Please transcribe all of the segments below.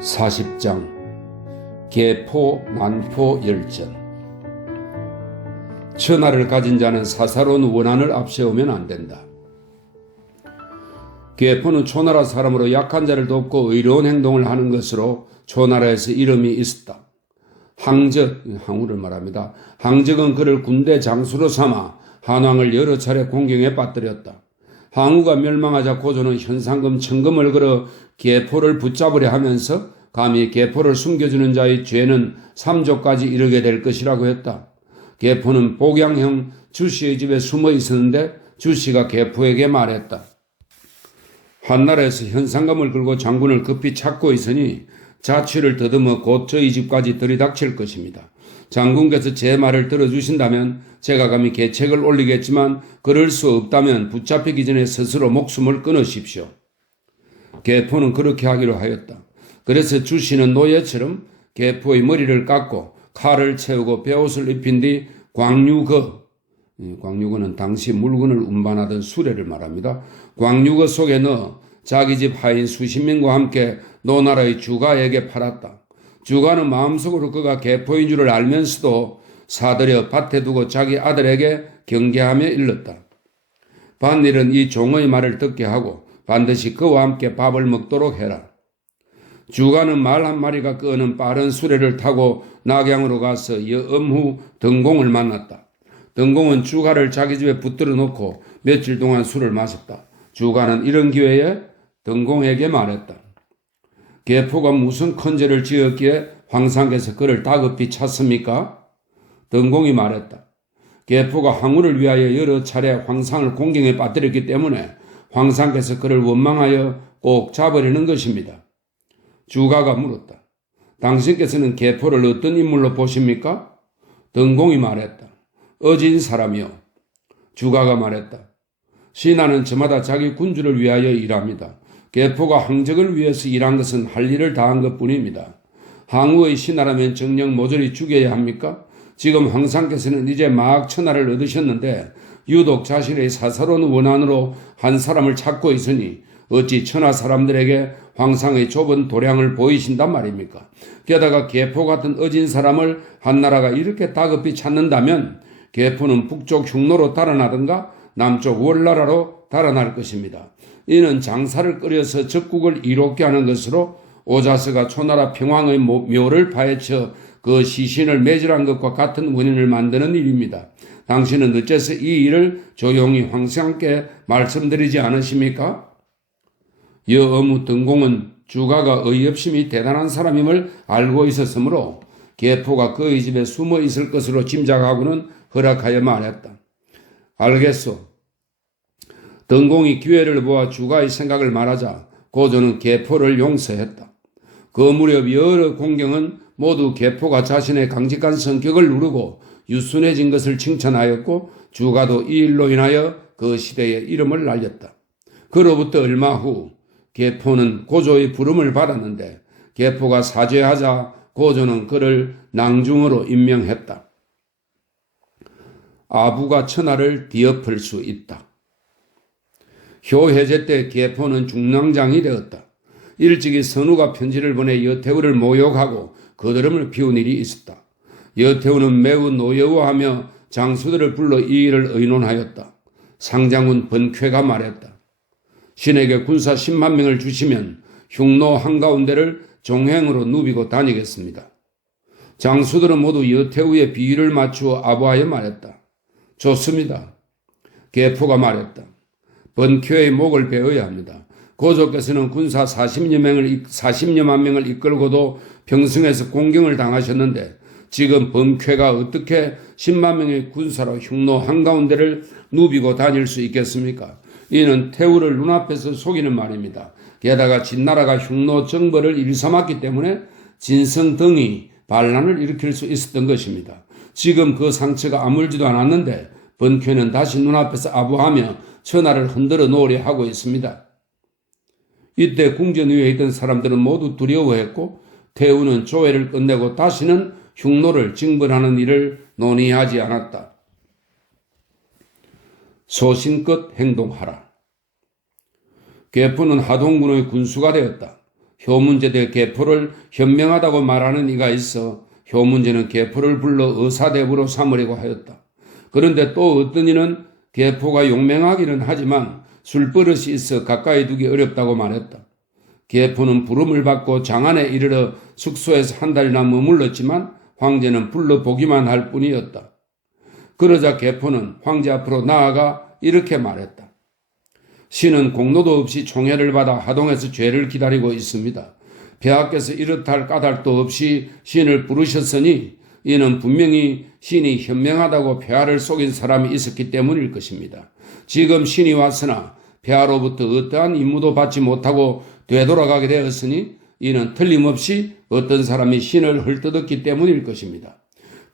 40장 계포 난포 열전. 천하를 가진 자는 사사로운 원한을 앞세우면 안 된다. 계포는 초나라 사람으로 약한 자를 돕고 의로운 행동을 하는 것으로 초나라에서 이름이 있었다. 항우를 말합니다. 항적은 그를 군대 장수로 삼아 한왕을 여러 차례 공경에 빠뜨렸다. 항우가 멸망하자 고조는 현상금 천금을 걸어 계포를 붙잡으려 하면서 감히 계포를 숨겨주는 자의 죄는 3조까지 이르게 될 것이라고 했다. 계포는 복양형 주씨의 집에 숨어 있었는데 주씨가 계포에게 말했다. 한나라에서 현상금을 걸고 장군을 급히 찾고 있으니 자취를 더듬어 곧 저희 집까지 들이닥칠 것입니다. 장군께서 제 말을 들어주신다면 제가 감히 계책을 올리겠지만 그럴 수 없다면 붙잡히기 전에 스스로 목숨을 끊으십시오. 계포는 그렇게 하기로 하였다. 그래서 주씨는 노예처럼 계포의 머리를 깎고 칼을 채우고 베옷을 입힌 뒤 광유거는 당시 물건을 운반하던 수레를 말합니다. 광유거 속에 넣어 자기 집 하인 수십 명과 함께 노나라의 주가에게 팔았다. 주가는 마음속으로 그가 계포인 줄을 알면서도 사들여 밭에 두고 자기 아들에게 경계하며 일렀다. 밭일은 이 종의 말을 듣게 하고 반드시 그와 함께 밥을 먹도록 해라. 주가는 말 한 마리가 끄는 빠른 수레를 타고 낙양으로 가서 엄후 등공을 만났다. 등공은 주가를 자기 집에 붙들어 놓고 며칠 동안 술을 마셨다. 주가는 이런 기회에 등공에게 말했다. 계포가 무슨 큰 죄를 지었기에 황상께서 그를 다급히 찾습니까? 등공이 말했다. 계포가 항우를 위하여 여러 차례 황상을 공경에 빠뜨렸기 때문에 황상께서 그를 원망하여 꼭 잡으려는 것입니다. 주가가 물었다. 당신께서는 계포를 어떤 인물로 보십니까? 등공이 말했다. 어진 사람이요. 주가가 말했다. 신하는 저마다 자기 군주를 위하여 일합니다. 계포가 항적을 위해서 일한 것은 할 일을 다한 것뿐입니다. 항우의 신하라면 정녕 모조리 죽여야 합니까? 지금 황상께서는 이제 막 천하를 얻으셨는데 유독 자신의 사사로운 원한으로 한 사람을 찾고 있으니 어찌 천하 사람들에게 황상의 좁은 도량을 보이신단 말입니까? 게다가 계포 같은 어진 사람을 한나라가 이렇게 다급히 찾는다면 계포는 북쪽 흉노로 달아나든가 남쪽 월나라로 달아날 것입니다. 이는 장사를 끓여서 적국을 이롭게 하는 것으로 오자스가 초나라 평왕의 묘를 파헤쳐 그 시신을 매질한 것과 같은 원인을 만드는 일입니다. 당신은 어째서 이 일을 조용히 황상께 말씀드리지 않으십니까? 여어무 등공은 주가가 의협심이 대단한 사람임을 알고 있었으므로 계포가 그의 집에 숨어 있을 것으로 짐작하고는 허락하여 말했다. 알겠소. 등공이 기회를 보아 주가의 생각을 말하자 고조는 계포를 용서했다. 그 무렵 여러 공경은 모두 계포가 자신의 강직한 성격을 누르고 유순해진 것을 칭찬하였고 주가도 이 일로 인하여 그 시대에 이름을 날렸다. 그로부터 얼마 후 계포는 고조의 부름을 받았는데 계포가 사죄하자 고조는 그를 낭중으로 임명했다. 아부가 천하를 뒤엎을 수 있다. 효해제 때 계포는 중랑장이 되었다. 일찍이 선우가 편지를 보내 여태우를 모욕하고 거드름을 피운 일이 있었다. 여태우는 매우 노여워하며 장수들을 불러 이 일을 의논하였다. 상장군 번쾌가 말했다. 신에게 군사 10만 명을 주시면 흉노 한가운데를 종행으로 누비고 다니겠습니다. 장수들은 모두 여태우의 비위를 맞추어 아부하여 말했다. 좋습니다. 계포가 말했다. 번쾌의 목을 베어야 합니다. 고조께서는 군사 40여만 명을 이끌고도 평승에서 공경을 당하셨는데 지금 번쾌가 어떻게 10만 명의 군사로 흉노 한가운데를 누비고 다닐 수 있겠습니까? 이는 태우를 눈앞에서 속이는 말입니다. 게다가 진나라가 흉노 정벌을 일삼았기 때문에 진성 등이 반란을 일으킬 수 있었던 것입니다. 지금 그 상처가 아물지도 않았는데 번쾌는 다시 눈앞에서 아부하며 천하를 흔들어 놓으려 하고 있습니다. 이때 궁전 위에 있던 사람들은 모두 두려워했고 태우는 조회를 끝내고 다시는 흉노를 징벌하는 일을 논의하지 않았다. 소신껏 행동하라. 계포는 하동군의 군수가 되었다. 효문제대 계포를 현명하다고 말하는 이가 있어 효문제는 계포를 불러 의사대부로 삼으려고 하였다. 그런데 또 어떤 이는 계포가 용맹하기는 하지만 술버릇이 있어 가까이 두기 어렵다고 말했다. 계포는 부름을 받고 장안에 이르러 숙소에서 한 달이나 머물렀지만 황제는 불러보기만 할 뿐이었다. 그러자 계포는 황제 앞으로 나아가 이렇게 말했다. 신은 공로도 없이 총애를 받아 하동에서 죄를 기다리고 있습니다. 폐하께서 이렇다 할 까닭도 없이 신을 부르셨으니 이는 분명히 신이 현명하다고 폐하를 속인 사람이 있었기 때문일 것입니다. 지금 신이 왔으나 폐하로부터 어떠한 임무도 받지 못하고 되돌아가게 되었으니 이는 틀림없이 어떤 사람이 신을 헐뜯었기 때문일 것입니다.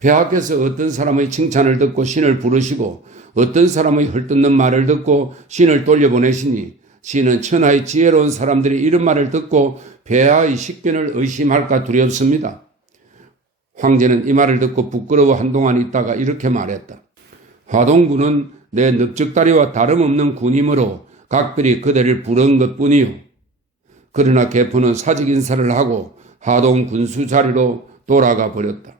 폐하께서 어떤 사람의 칭찬을 듣고 신을 부르시고 어떤 사람의 헐뜯는 말을 듣고 신을 돌려보내시니 신은 천하의 지혜로운 사람들이 이런 말을 듣고 폐하의 식견을 의심할까 두렵습니다. 황제는 이 말을 듣고 부끄러워 한동안 있다가 이렇게 말했다. 화동군은 내 넓적다리와 다름없는 군이므로 각별히 그대를 부른 것뿐이요. 그러나 계포는 사직 인사를 하고 하동 군수 자리로 돌아가 버렸다.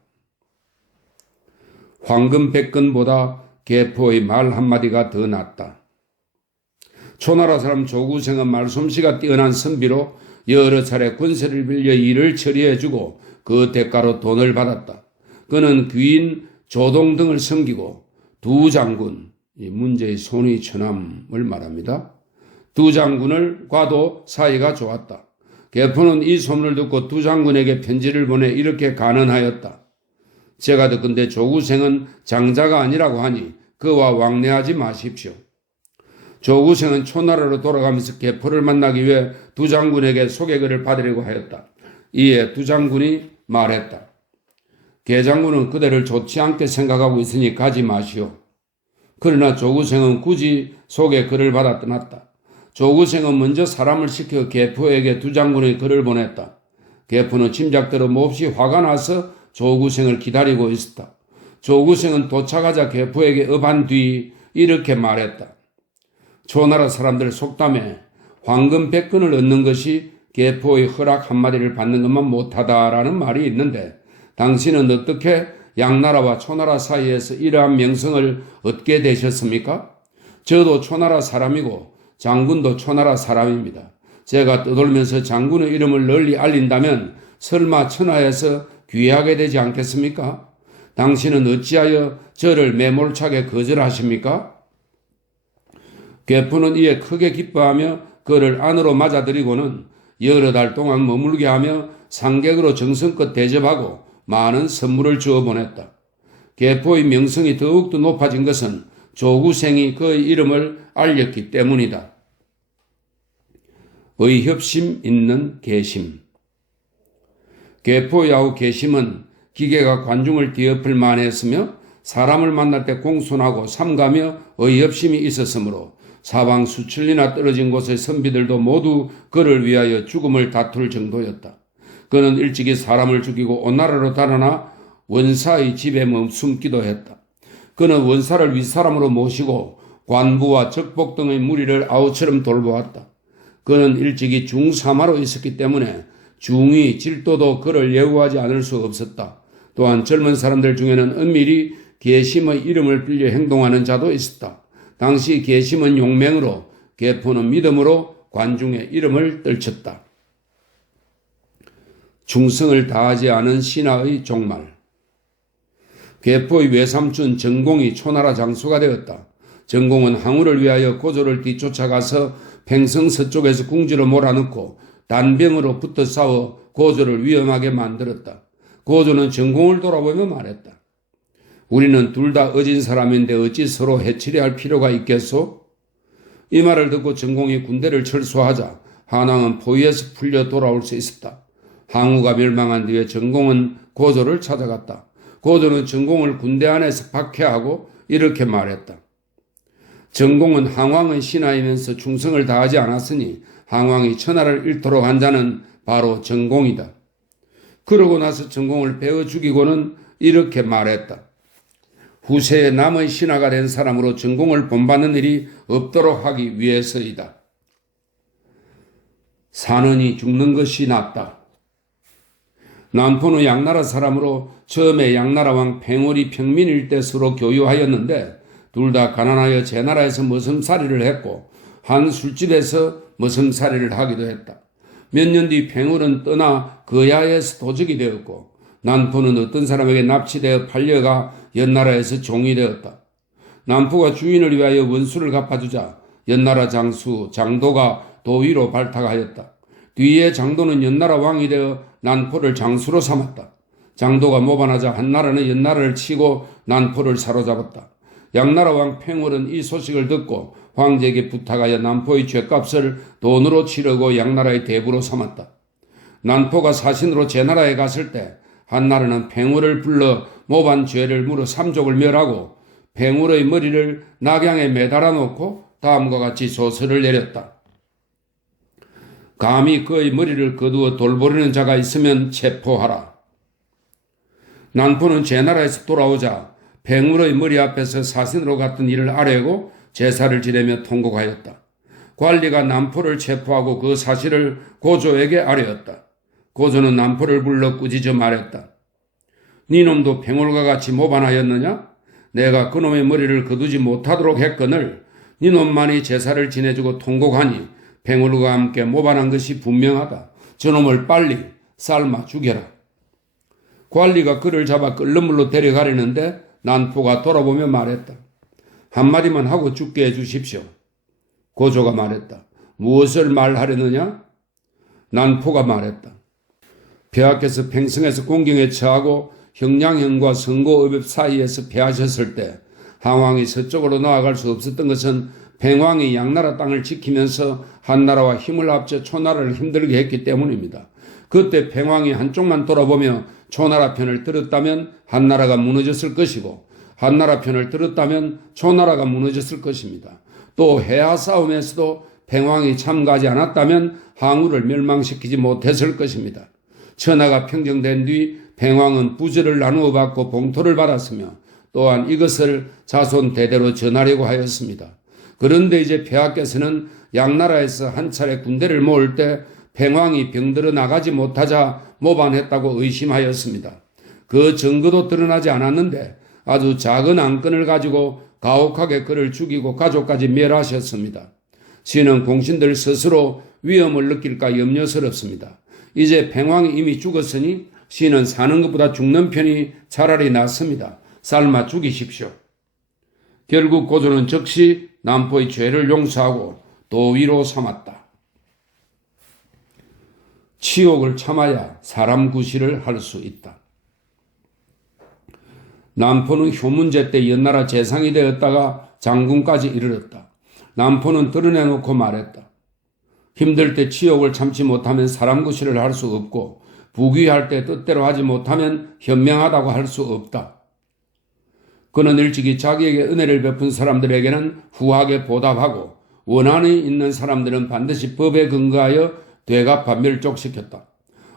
황금 백근보다 계포의 말 한마디가 더 낫다. 초나라 사람 조구생은 말솜씨가 뛰어난 선비로 여러 차례 군세를 빌려 일을 처리해주고 그 대가로 돈을 받았다. 그는 귀인 조동 등을 섬기고 두 장군, 이 문제의 손의 처남을 말합니다. 두 장군과도 사이가 좋았다. 계포는 이 소문을 듣고 두 장군에게 편지를 보내 이렇게 간언하였다. 제가 듣건대 조구생은 장자가 아니라고 하니 그와 왕래하지 마십시오. 조구생은 초나라로 돌아가면서 계포를 만나기 위해 두 장군에게 소개글을 받으려고 하였다. 이에 두 장군이 말했다. 계장군은 그대를 좋지 않게 생각하고 있으니 가지 마시오. 그러나 조구생은 굳이 소개글을 받아 떠났다. 조구생은 먼저 사람을 시켜 계포에게 두 장군의 글을 보냈다. 계포는 짐작대로 몹시 화가 나서 조구생을 기다리고 있었다. 조구생은 도착하자 계포에게 업한 뒤 이렇게 말했다. 초나라 사람들 속담에 황금 백근을 얻는 것이 계포의 허락 한마디를 받는 것만 못하다라는 말이 있는데 당신은 어떻게 양나라와 초나라 사이에서 이러한 명성을 얻게 되셨습니까? 저도 초나라 사람이고 장군도 초나라 사람입니다. 제가 떠돌면서 장군의 이름을 널리 알린다면 설마 천하에서 귀하게 되지 않겠습니까? 당신은 어찌하여 저를 매몰차게 거절하십니까? 계포는 이에 크게 기뻐하며 그를 안으로 맞아들이고는 여러 달 동안 머물게 하며 상객으로 정성껏 대접하고 많은 선물을 주어 보냈다. 계포의 명성이 더욱더 높아진 것은 조구생이 그의 이름을 알렸기 때문이다. 의협심 있는 계심. 계포야후 계심은 기계가 관중을 뒤엎을 만했으며 사람을 만날 때 공손하고 삼가며 의협심이 있었으므로 사방 수천리나 떨어진 곳의 선비들도 모두 그를 위하여 죽음을 다툴 정도였다. 그는 일찍이 사람을 죽이고 온나라로 달아나 원사의 집에 숨기도 했다. 그는 원사를 윗사람으로 모시고 관부와 적복 등의 무리를 아우처럼 돌보았다. 그는 일찍이 중사마로 있었기 때문에 중위, 질도도 그를 예우하지 않을 수 없었다. 또한 젊은 사람들 중에는 은밀히 계심의 이름을 빌려 행동하는 자도 있었다. 당시 계심은 용맹으로 계포는 믿음으로 관중의 이름을 떨쳤다. 충성을 다하지 않은 신하의 종말. 계포의 외삼촌 정공이 초나라 장수가 되었다. 정공은 항우를 위하여 고조를 뒤쫓아가서 팽성 서쪽에서 궁지로 몰아넣고 단병으로 붙어 싸워 고조를 위험하게 만들었다. 고조는 정공을 돌아보며 말했다. 우리는 둘 다 어진 사람인데 어찌 서로 해치려 할 필요가 있겠소? 이 말을 듣고 정공이 군대를 철수하자 한왕은 포위에서 풀려 돌아올 수 있었다. 항우가 멸망한 뒤에 정공은 고조를 찾아갔다. 고조는 정공을 군대 안에서 박해하고 이렇게 말했다. 정공은 항왕의 신하이면서 충성을 다하지 않았으니 항왕이 천하를 잃도록 한 자는 바로 정공이다. 그러고 나서 정공을 베어 죽이고는 이렇게 말했다. 후세에 남의 신하가 된 사람으로 정공을 본받는 일이 없도록 하기 위해서이다. 사느니 죽는 것이 낫다. 남포는 양나라 사람으로 처음에 양나라 왕 팽월이 평민일 때 서로 교유하였는데 둘 다 가난하여 제 나라에서 머슴살이를 했고 한 술집에서 머슴살이를 하기도 했다. 몇 년 뒤 팽월은 떠나 거야에서 도적이 되었고 남포는 어떤 사람에게 납치되어 팔려가 연나라에서 종이 되었다. 남포가 주인을 위하여 원수를 갚아주자 연나라 장수 장도가 도위로 발탁하였다. 뒤에 장도는 연나라 왕이 되어 난포를 장수로 삼았다. 장도가 모반하자 한나라는 연나라를 치고 난포를 사로잡았다. 양나라 왕 팽월은 이 소식을 듣고 황제에게 부탁하여 난포의 죗값을 돈으로 치르고 양나라의 대부로 삼았다. 난포가 사신으로 제나라에 갔을 때 한나라는 팽월을 불러 모반 죄를 물어 삼족을 멸하고 팽월의 머리를 낙양에 매달아 놓고 다음과 같이 소설을 내렸다. 감히 그의 머리를 거두어 돌보려는 자가 있으면 체포하라. 난포는 제나라에서 돌아오자 팽월의 머리 앞에서 사신으로 갔던 일을 아뢰고 제사를 지내며 통곡하였다. 관리가 난포를 체포하고 그 사실을 고조에게 아뢰었다. 고조는 난포를 불러 꾸짖어 말했다. 네 놈도 팽월과 같이 모반하였느냐? 내가 그놈의 머리를 거두지 못하도록 했거늘 네 놈만이 제사를 지내주고 통곡하니 팽월과 함께 모반한 것이 분명하다. 저놈을 빨리 삶아 죽여라. 관리가 그를 잡아 끓는 물로 데려가려는데 난포가 돌아보며 말했다. 한마디만 하고 죽게 해주십시오. 고조가 말했다. 무엇을 말하려느냐? 난포가 말했다. 폐하께서 팽성에서 공경에 처하고 형량형과 선고의법 사이에서 패하셨을 때 항왕이 서쪽으로 나아갈 수 없었던 것은 팽왕이 양나라 땅을 지키면서 한나라와 힘을 합쳐 초나라를 힘들게 했기 때문입니다. 그때 팽왕이 한쪽만 돌아보며 초나라 편을 들었다면 한나라가 무너졌을 것이고 한나라 편을 들었다면 초나라가 무너졌을 것입니다. 또 해하 싸움에서도 팽왕이 참가하지 않았다면 항우를 멸망시키지 못했을 것입니다. 천하가 평정된 뒤 팽왕은 부제를 나누어 받고 봉토를 받았으며 또한 이것을 자손 대대로 전하려고 하였습니다. 그런데 이제 폐하께서는 양나라에서 한 차례 군대를 모을 때 팽왕이 병들어 나가지 못하자 모반했다고 의심하였습니다. 그 증거도 드러나지 않았는데 아주 작은 안건을 가지고 가혹하게 그를 죽이고 가족까지 멸하셨습니다. 시는 공신들 스스로 위험을 느낄까 염려스럽습니다. 이제 팽왕이 이미 죽었으니 시는 사는 것보다 죽는 편이 차라리 낫습니다. 삶아 죽이십시오. 결국 고조는 즉시 남포의 죄를 용서하고 도위로 삼았다. 치욕을 참아야 사람 구실을 할 수 있다. 남포는 효문제 때 연나라 재상이 되었다가 장군까지 이르렀다. 남포는 드러내놓고 말했다. 힘들 때 치욕을 참지 못하면 사람 구실을 할 수 없고 부귀할 때 뜻대로 하지 못하면 현명하다고 할 수 없다. 그는 일찍이 자기에게 은혜를 베푼 사람들에게는 후하게 보답하고 원한이 있는 사람들은 반드시 법에 근거하여 되갚아 멸족시켰다.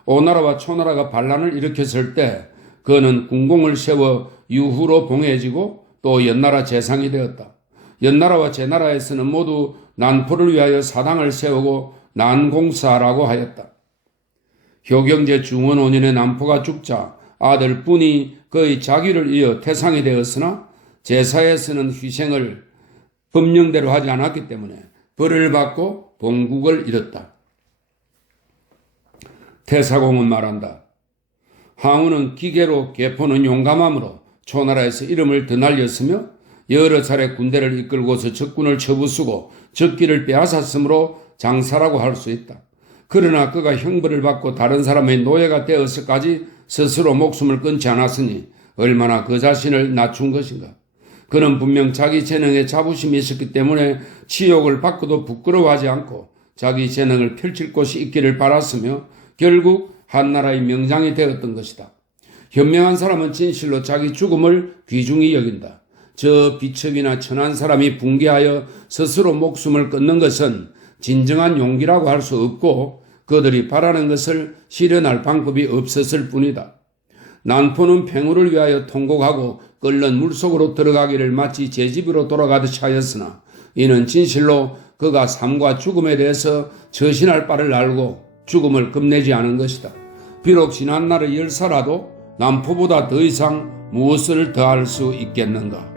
오나라와 초나라가 반란을 일으켰을 때 그는 군공을 세워 유후로 봉해지고 또 연나라 재상이 되었다. 연나라와 제나라에서는 모두 난포를 위하여 사당을 세우고 난공사라고 하였다. 효경제 중원 5년에 난포가 죽자 아들 뿐이 그의 자기를 이어 태상이 되었으나 제사에서는 희생을 법령대로 하지 않았기 때문에 벌을 받고 본국을 잃었다. 태사공은 말한다. 항우는 기계로 개포는 용감함으로 초나라에서 이름을 드날렸으며 여러 차례 군대를 이끌고서 적군을 쳐부수고 적기를 빼앗았으므로 장사라고 할 수 있다. 그러나 그가 형벌을 받고 다른 사람의 노예가 되어서까지 스스로 목숨을 끊지 않았으니 얼마나 그 자신을 낮춘 것인가. 그는 분명 자기 재능에 자부심이 있었기 때문에 치욕을 받고도 부끄러워하지 않고 자기 재능을 펼칠 곳이 있기를 바랐으며 결국 한나라의 명장이 되었던 것이다. 현명한 사람은 진실로 자기 죽음을 귀중히 여긴다. 저 비척이나 천한 사람이 붕괴하여 스스로 목숨을 끊는 것은 진정한 용기라고 할 수 없고 그들이 바라는 것을 실현할 방법이 없었을 뿐이다. 난포는 팽우를 위하여 통곡하고 끓는 물속으로 들어가기를 마치 제 집으로 돌아가듯이 하였으나 이는 진실로 그가 삶과 죽음에 대해서 처신할 바를 알고 죽음을 겁내지 않은 것이다. 비록 지난날의 열사라도 남포보다 더 이상 무엇을 더할 수 있겠는가?